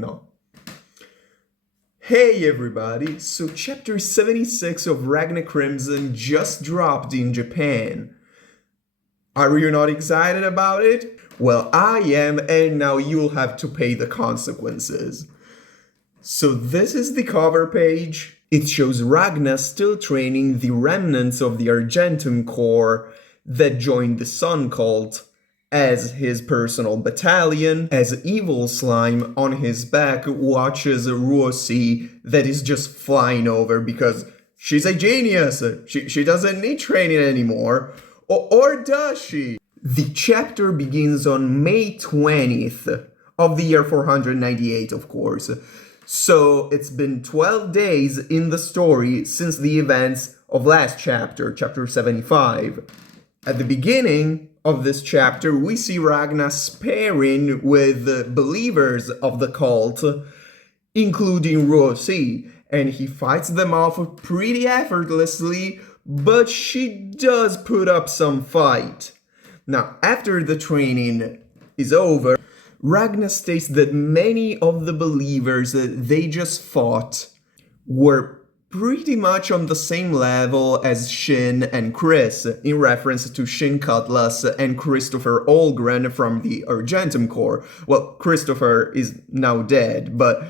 No. Hey everybody, so chapter 76 of Ragna Crimson just dropped in Japan. Are you not excited about it? Well, I am, and now you'll have to pay the consequences. So this is the cover page. It shows Ragna still training the remnants of the Argentum Corps that joined the Sun Cult as his personal battalion, as Evil Slime on his back watches Ruosi that is just flying over because she's a genius. She doesn't need training anymore. Or does she? The chapter begins on May 20th of the year 498, of course. So it's been 12 days in the story since the events of last chapter, chapter 75. At the beginning of this chapter, we see Ragna sparring with believers of the cult, including Ruosi, and he fights them off pretty effortlessly, but she does put up some fight. Now, after the training is over, Ragna states that many of the believers that they just fought were pretty much on the same level as Shin and Chris, in reference to Shin Cutlass and Christopher Olgren from the Argentum Corps. Well, Christopher is now dead, but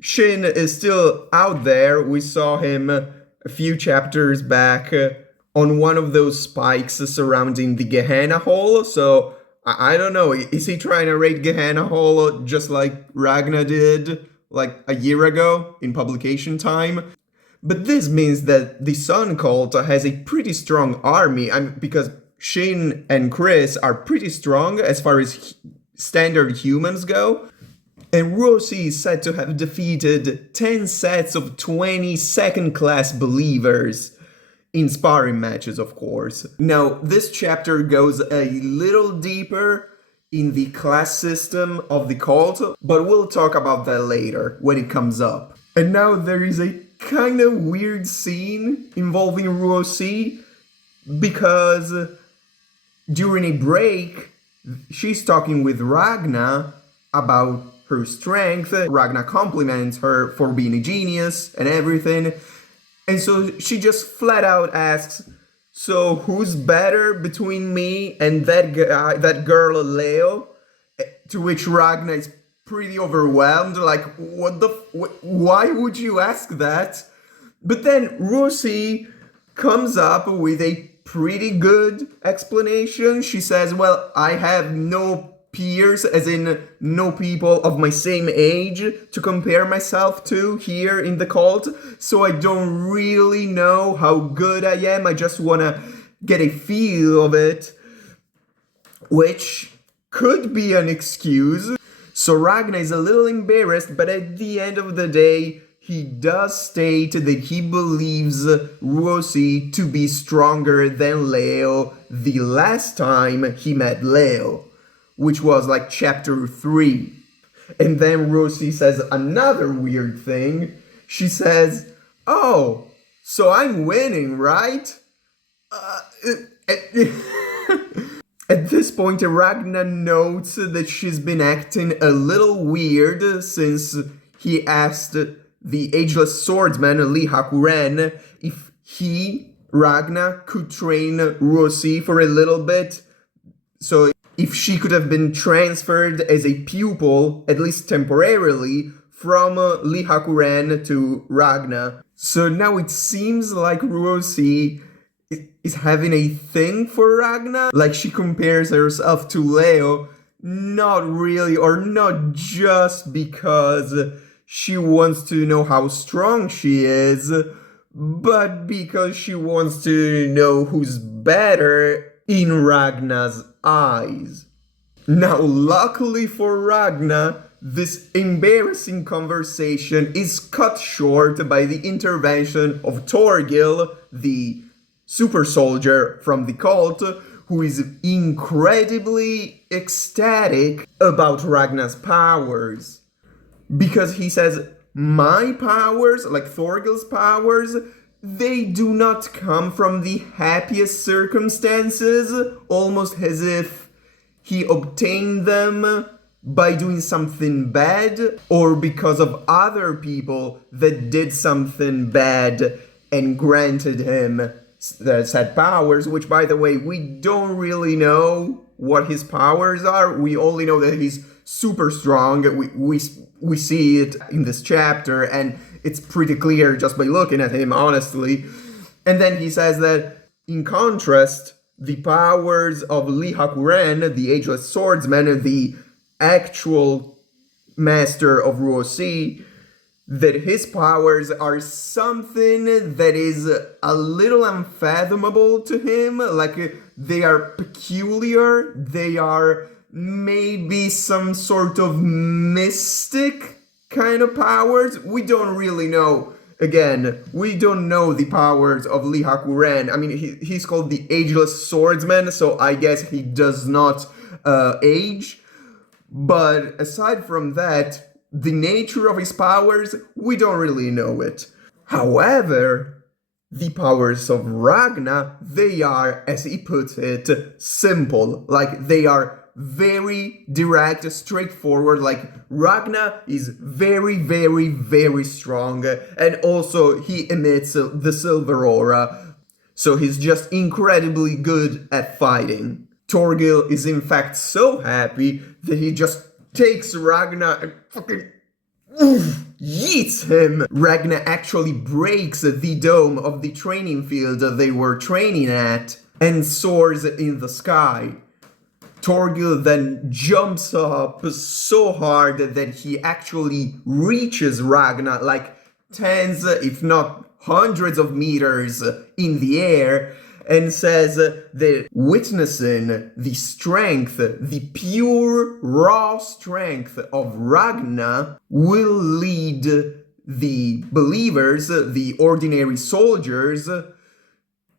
Shin is still out there. We saw him a few chapters back on one of those spikes surrounding the Gehenna hole, so I don't know, is he trying to raid Gehenna hole just like Ragna did like a year ago in publication time? But this means that the Sun Cult has a pretty strong army, because Shin and Chris are pretty strong as far as standard humans go. And Ruosi is said to have defeated 10 sets of 20 second-class believers in sparring matches, of course. Now, this chapter goes a little deeper in the class system of the cult, but we'll talk about that later when it comes up. And now there is a kind of weird scene involving Ruosi, because during a break, she's talking with Ragna about her strength. Ragna compliments her for being a genius and everything. And so she just flat out asks, so who's better between me and that guy, that girl Leo? To which Ragna is pretty overwhelmed, like, why would you ask that? But then Ruosi comes up with a pretty good explanation. She says, well, I have no peers, as in no people of my same age to compare myself to here in the cult, so I don't really know how good I am. I just want to get a feel of it, which could be an excuse. So Ragna is a little embarrassed, but at the end of the day, he does state that he believes Ruosi to be stronger than Leo the last time he met Leo, which was like chapter 3. And then Ruosi says another weird thing. She says, oh, so I'm winning, right? At this point, Ragna notes that she's been acting a little weird since he asked the ageless swordsman Lee Hakuren if he, Ragna, could train Ruosi for a little bit. So if she could have been transferred as a pupil, at least temporarily, from Lee Hakuren to Ragna. So now it seems like Ruosi is having a thing for Ragna. Like, she compares herself to Leo, not really, or not just because she wants to know how strong she is, but because she wants to know who's better in Ragna's eyes. Now, luckily for Ragna, this embarrassing conversation is cut short by the intervention of Torgil, the super soldier from the cult, who is incredibly ecstatic about Ragna's powers. Because he says, my powers, like Thorgil's powers, they do not come from the happiest circumstances, almost as if he obtained them by doing something bad or because of other people that did something bad and granted him said powers, which, by the way, we don't really know what his powers are. We only know that he's super strong. We see it in this chapter, and it's pretty clear just by looking at him, honestly. And then he says that, in contrast, the powers of Li Hakuren, the Ageless Swordsman, the actual master of Ruosi, that his powers are something that is a little unfathomable to him. Like, they are peculiar, they are maybe some sort of mystic kind of powers. We don't really know. Again, we don't know the powers of Li Hakuren. I mean, he's called the Ageless Swordsman, so I guess he does not age. But aside from that, the nature of his powers, we don't really know it. However, the powers of Ragna, they are, as he puts it, simple. Like, they are very direct, straightforward. Like, Ragna is very, very, very strong. And also, he emits the silver aura. So he's just incredibly good at fighting. Torgil is in fact so happy that he just takes Ragna and fucking yeets him. Ragna actually breaks the dome of the training field they were training at and soars in the sky. Torgil then jumps up so hard that he actually reaches Ragna like tens, if not hundreds of meters in the air, and says that witnessing the strength, the pure, raw strength of Ragna will lead the believers, the ordinary soldiers,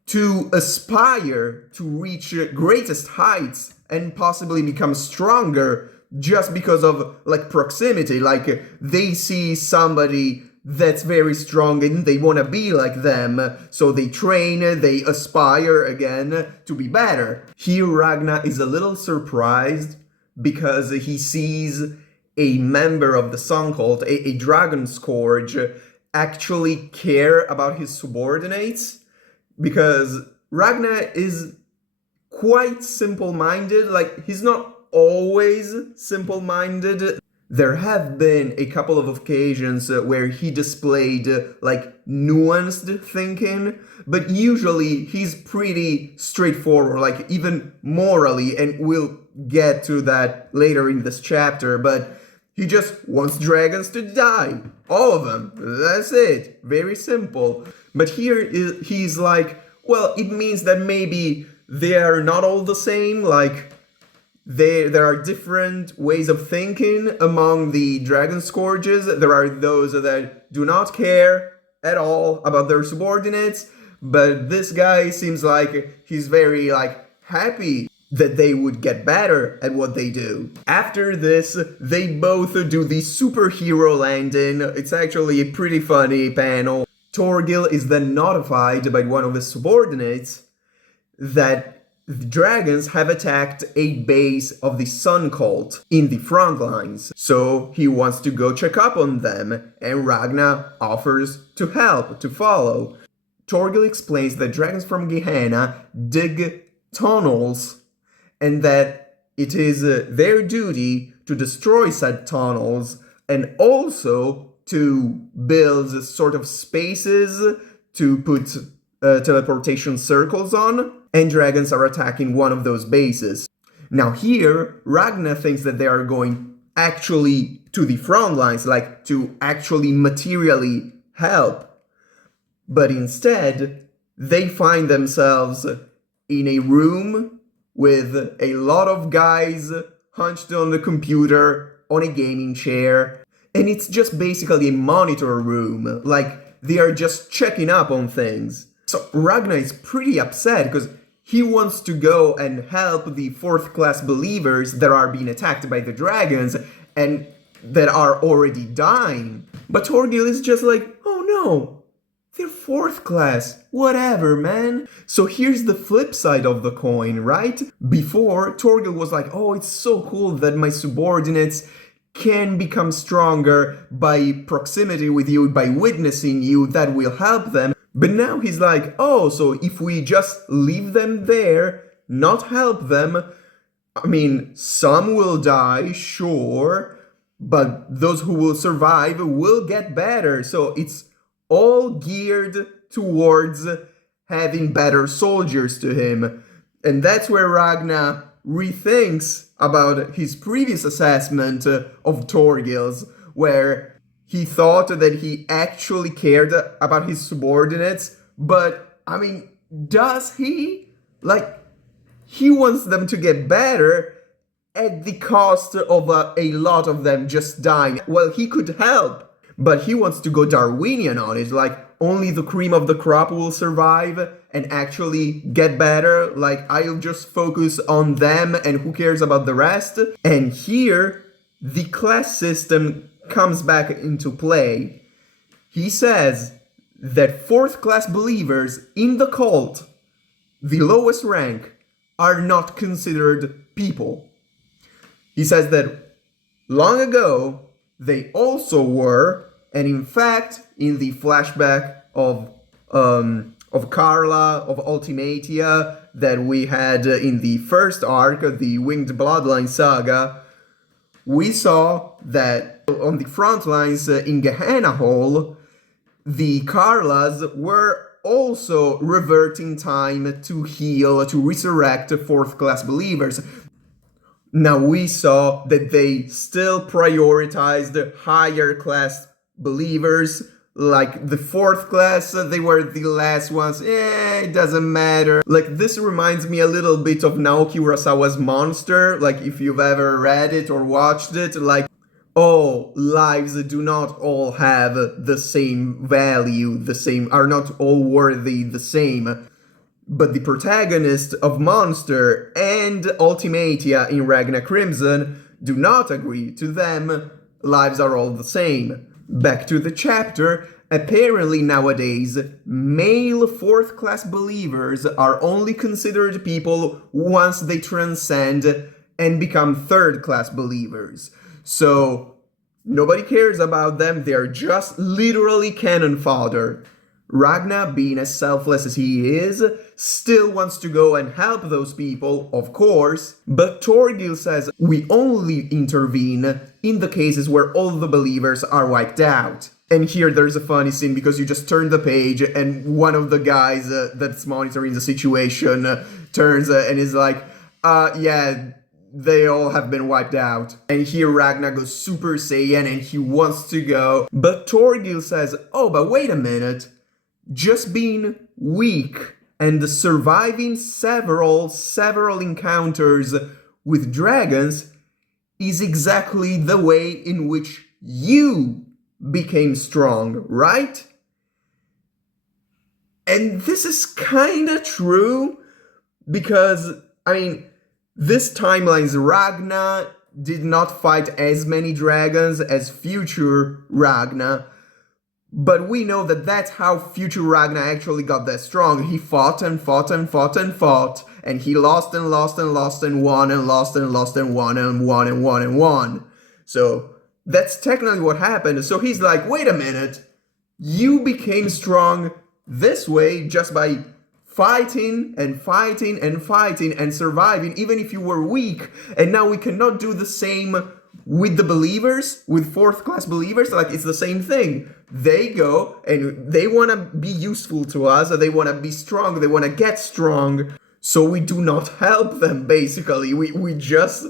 to aspire to reach greatest heights and possibly become stronger just because of, like, proximity. Like, they see somebody that's very strong and they want to be like them, so they train, they aspire again to be better. Here Ragna is a little surprised because he sees a member of the Sun Cult, a Dragon Scourge, actually care about his subordinates, because Ragna is quite simple-minded. Like, he's not always simple-minded. There have been a couple of occasions where he displayed, like, nuanced thinking, but usually he's pretty straightforward, like, even morally, and we'll get to that later in this chapter, but he just wants dragons to die. All of them. That's it. Very simple. But here he's like, well, it means that maybe they are not all the same, like, there are different ways of thinking among the Dragon Scourges. There are those that do not care at all about their subordinates, but this guy seems like he's very, like, happy that they would get better at what they do. After this, they both do the superhero landing. It's actually a pretty funny panel. Torgil is then notified by one of his subordinates that the dragons have attacked a base of the Sun Cult in the front lines, so he wants to go check up on them, and Ragna offers to help, to follow. Torgil explains that dragons from Gehenna dig tunnels, and that it is their duty to destroy said tunnels, and also to build sort of spaces to put teleportation circles on, and dragons are attacking one of those bases. Now here, Ragna thinks that they are going actually to the front lines, like to actually materially help. But instead, they find themselves in a room with a lot of guys hunched on the computer, on a gaming chair, and it's just basically a monitor room, like they are just checking up on things. So Ragna is pretty upset because he wants to go and help the fourth-class believers that are being attacked by the dragons and that are already dying. But Torgil is just like, oh no, They're fourth class. Whatever, man. So here's the flip side of the coin, right? Before, Torgil was like, oh, it's so cool that my subordinates can become stronger by proximity with you, by witnessing you, that will help them. But now he's like, oh, so if we just leave them there, not help them, I mean, some will die, sure, but those who will survive will get better. So it's all geared towards having better soldiers to him. And that's where Ragna rethinks about his previous assessment of Torgil's, where he thought that he actually cared about his subordinates, but I mean, does he? Like, he wants them to get better at the cost of a lot of them just dying. Well, he could help, but he wants to go Darwinian on it, like only the cream of the crop will survive and actually get better. Like, I'll just focus on them and who cares about the rest? And here, the class system comes back into play. He says that fourth class believers in the cult, the lowest rank, are not considered people. He says that long ago they also were, and in fact, in the flashback of Carla, of Ultimatia, that we had in the first arc, the Winged Bloodline saga, we saw that on the front lines in Gehenna Hall, the Carlas were also reverting time to heal, to resurrect fourth class believers. Now we saw that they still prioritized higher class believers, like the fourth class, they were the last ones, it doesn't matter. Like, this reminds me a little bit of Naoki Urasawa's Monster, like if you've ever read it or watched it, like, oh, lives do not all have the same value, are not all worthy the same. But the protagonist of Monster and Ultimatia in Ragna Crimson do not agree. To them, lives are all the same. Back to the chapter, apparently nowadays, male fourth class believers are only considered people once they transcend and become third class believers. So, nobody cares about them, they're just literally cannon fodder. Ragna, being as selfless as he is, still wants to go and help those people, of course, but Torgil says we only intervene in the cases where all the believers are wiped out. And here there's a funny scene because you just turn the page and one of the guys that's monitoring the situation turns and is like, yeah, they all have been wiped out. And here Ragna goes Super Saiyan and he wants to go, but Torgil says, oh, but wait a minute. Just being weak and surviving several encounters with dragons is exactly the way in which you became strong, right? And this is kinda true because, I mean, this timeline's Ragna did not fight as many dragons as future Ragna. But we know that that's how future Ragna actually got that strong. He fought and fought and fought and fought, and he lost and lost and lost and won and lost and lost and won and won and won and won. So that's technically what happened. So he's like, wait a minute, you became strong this way just by fighting and fighting and fighting and surviving, even if you were weak, and now we cannot do the same with the believers, with fourth class believers. Like, it's the same thing. They go and they want to be useful to us, they want to be strong, they want to get strong, so we do not help them, basically. We just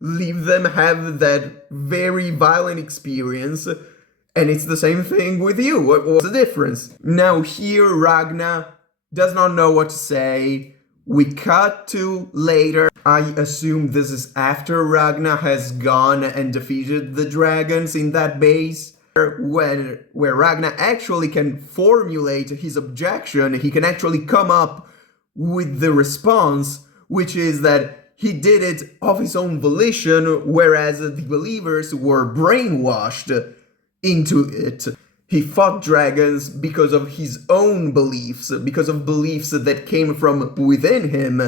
leave them have that very violent experience, and it's the same thing with you. What's the difference? Now here Ragna does not know what to say. We cut to later. I assume this is after Ragna has gone and defeated the dragons in that base, where Ragna actually can formulate his objection. He can actually come up with the response, which is that he did it of his own volition, whereas the believers were brainwashed into it. He fought dragons because of his own beliefs, because of beliefs that came from within him,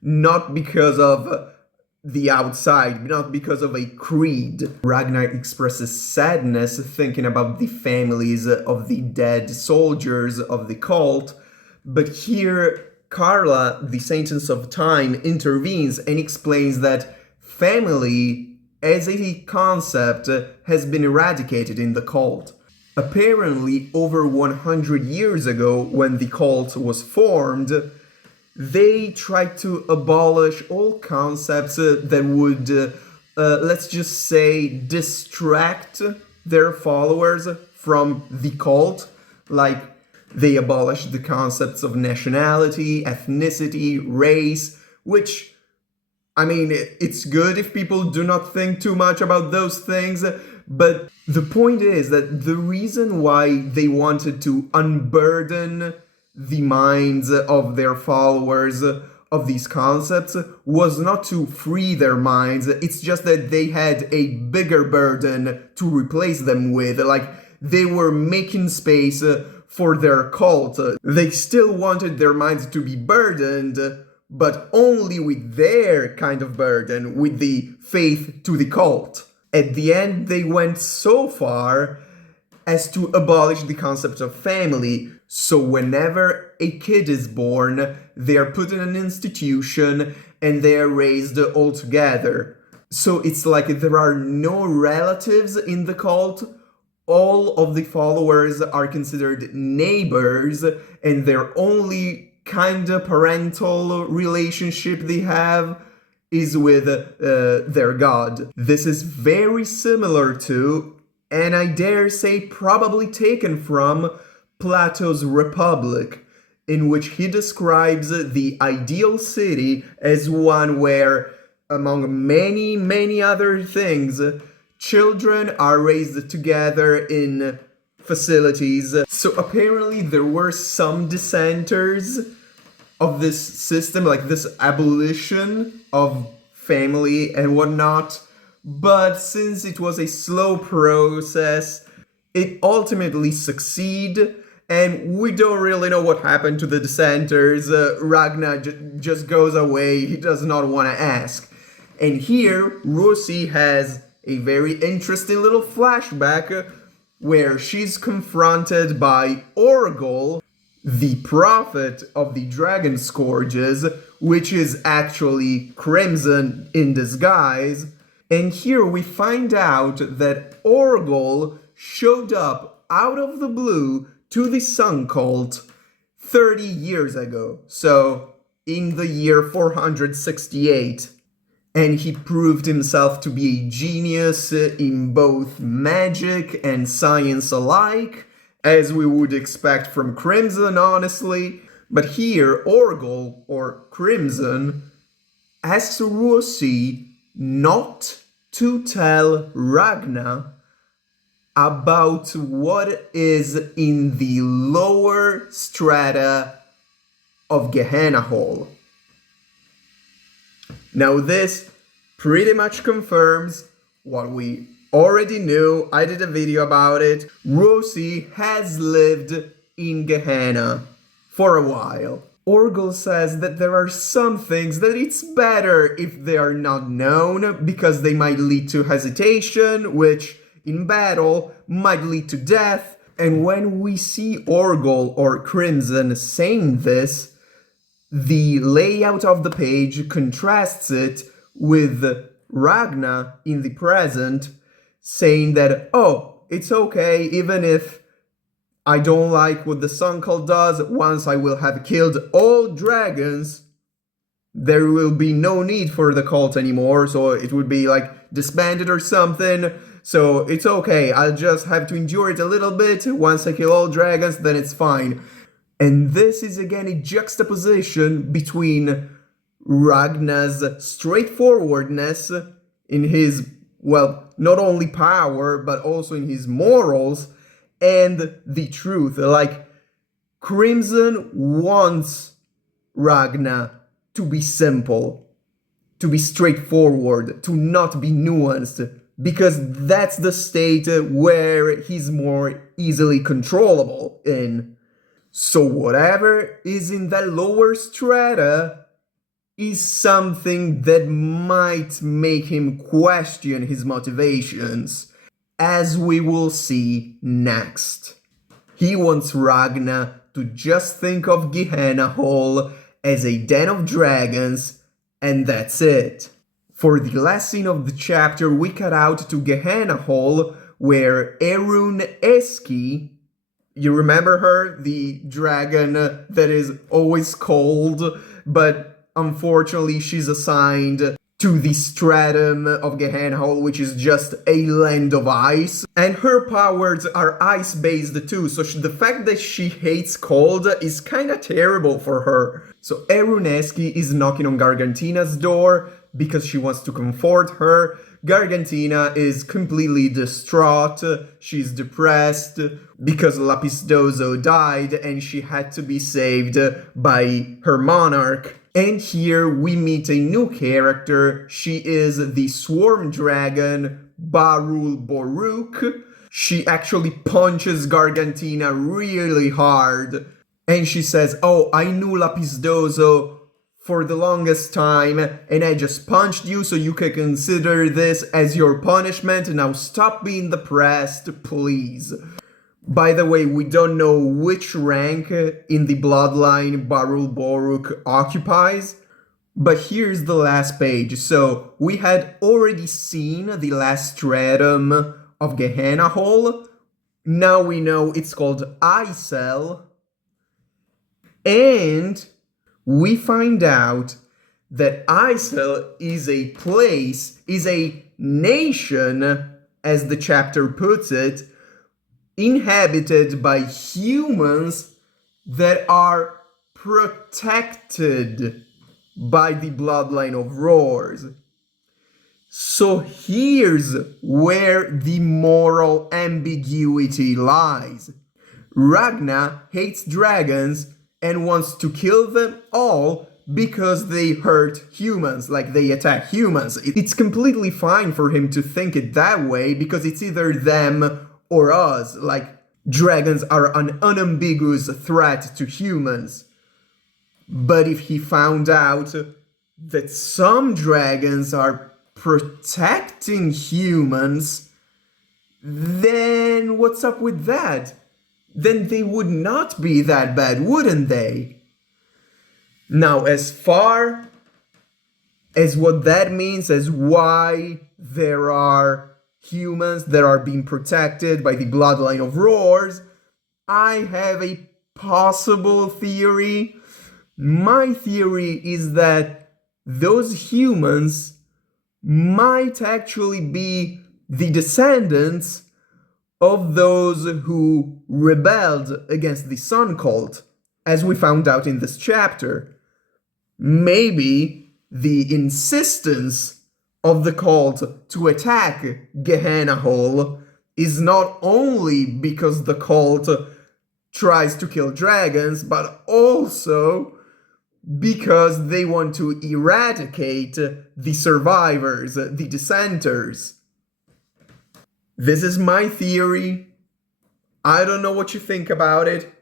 not because of the outside, not because of a creed. Ragnar expresses sadness thinking about the families of the dead soldiers of the cult, but here Carla, the Sentence of Time, intervenes and explains that family as a concept has been eradicated in the cult. Apparently, over 100 years ago, when the cult was formed, they tried to abolish all concepts that would, let's just say, distract their followers from the cult. Like, they abolished the concepts of nationality, ethnicity, race, which, I mean, it's good if people do not think too much about those things, but the point is that the reason why they wanted to unburden the minds of their followers of these concepts was not to free their minds, it's just that they had a bigger burden to replace them with. Like, they were making space for their cult. They still wanted their minds to be burdened, but only with their kind of burden, with the faith to the cult. At the end, they went so far as to abolish the concept of family. So whenever a kid is born, they are put in an institution and they are raised all together. So it's like there are no relatives in the cult. All of the followers are considered neighbors, and their only kind of parental relationship they have is with their god. This is very similar to, and I dare say probably taken from, Plato's Republic, in which he describes the ideal city as one where, among many, many other things, children are raised together in facilities. So apparently there were some dissenters of this system, like this abolition of family and whatnot. But since it was a slow process, it ultimately succeeded, and we don't really know what happened to the dissenters. Ragna just goes away, he does not want to ask. And here, Rosie has a very interesting little flashback where she's confronted by Orgol, the prophet of the dragon scourges, which is actually Crimson in disguise. And here we find out that Orgol showed up out of the blue to the Sun Cult 30 years ago, so in the year 468. And he proved himself to be a genius in both magic and science alike, as we would expect from Crimson, honestly. But here, Orgol, or Crimson, asks Rosie not to tell Ragna about what is in the lower strata of Gehenna Hall. Now this pretty much confirms what we already knew. I did a video about it. Rosie has lived in Gehenna for a while. Orgol says that there are some things that it's better if they are not known because they might lead to hesitation, which in battle might lead to death. And when we see Orgol or Crimson saying this, the layout of the page contrasts it with Ragna in the present saying that, oh, it's okay, even if I don't like what the Sun Cult does, once I will have killed all dragons, there will be no need for the cult anymore, so it would be like disbanded or something, so it's okay, I'll just have to endure it a little bit, once I kill all dragons, then it's fine. And this is again a juxtaposition between Ragna's straightforwardness in his, well, not only power, but also in his morals, and the truth. Like, Crimson wants Ragna to be simple, to be straightforward, to not be nuanced, because that's the state where he's more easily controllable in. So whatever is in that lower strata is something that might make him question his motivations, as we will see next. He wants Ragna to just think of Gehenna Hall as a den of dragons, and that's it. For the last scene of the chapter, we cut out to Gehenna Hall, where Erun Eski, you remember her? The dragon that is always cold, but unfortunately she's assigned to the stratum of Gehenna Hall, which is just a land of ice. And her powers are ice-based too, so the fact that she hates cold is kinda terrible for her. So Eruneski is knocking on Gargantina's door because she wants to comfort her. Gargantina is completely distraught. She's depressed because Lapisdozo died and she had to be saved by her monarch. And here we meet a new character. She is the swarm dragon, Barul Boruk. She actually punches Gargantina really hard. And she says, "Oh, I knew Lapisdozo for the longest time, and I just punched you, so you can consider this as your punishment. Now stop being depressed, please." By the way, we don't know which rank in the bloodline Barul Boruk occupies, but here's the last page. So we had already seen the last stratum of Gehenna Hall. Now we know it's called Icel, and we find out that Icel is a place, is a nation, as the chapter puts it, inhabited by humans that are protected by the bloodline of roars. So here's where the moral ambiguity lies. Ragna hates dragons and wants to kill them all because they hurt humans, like they attack humans. It's completely fine for him to think it that way because it's either them or us, like dragons are an unambiguous threat to humans. But if he found out that some dragons are protecting humans, then what's up with that? Then they would not be that bad, wouldn't they? Now, as far as what that means, as why there are humans that are being protected by the bloodline of roars, I have a possible theory. My theory is that those humans might actually be the descendants of those who rebelled against the Sun Cult, as we found out in this chapter. Maybe the insistence of the cult to attack Gehenna Hall is not only because the cult tries to kill dragons, but also because they want to eradicate the survivors, the dissenters. This is my theory. I don't know what you think about it.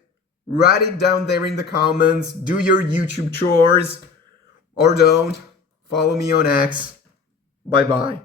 Write it down there in the comments. Do your YouTube chores. Or don't. Follow me on X. Bye-bye.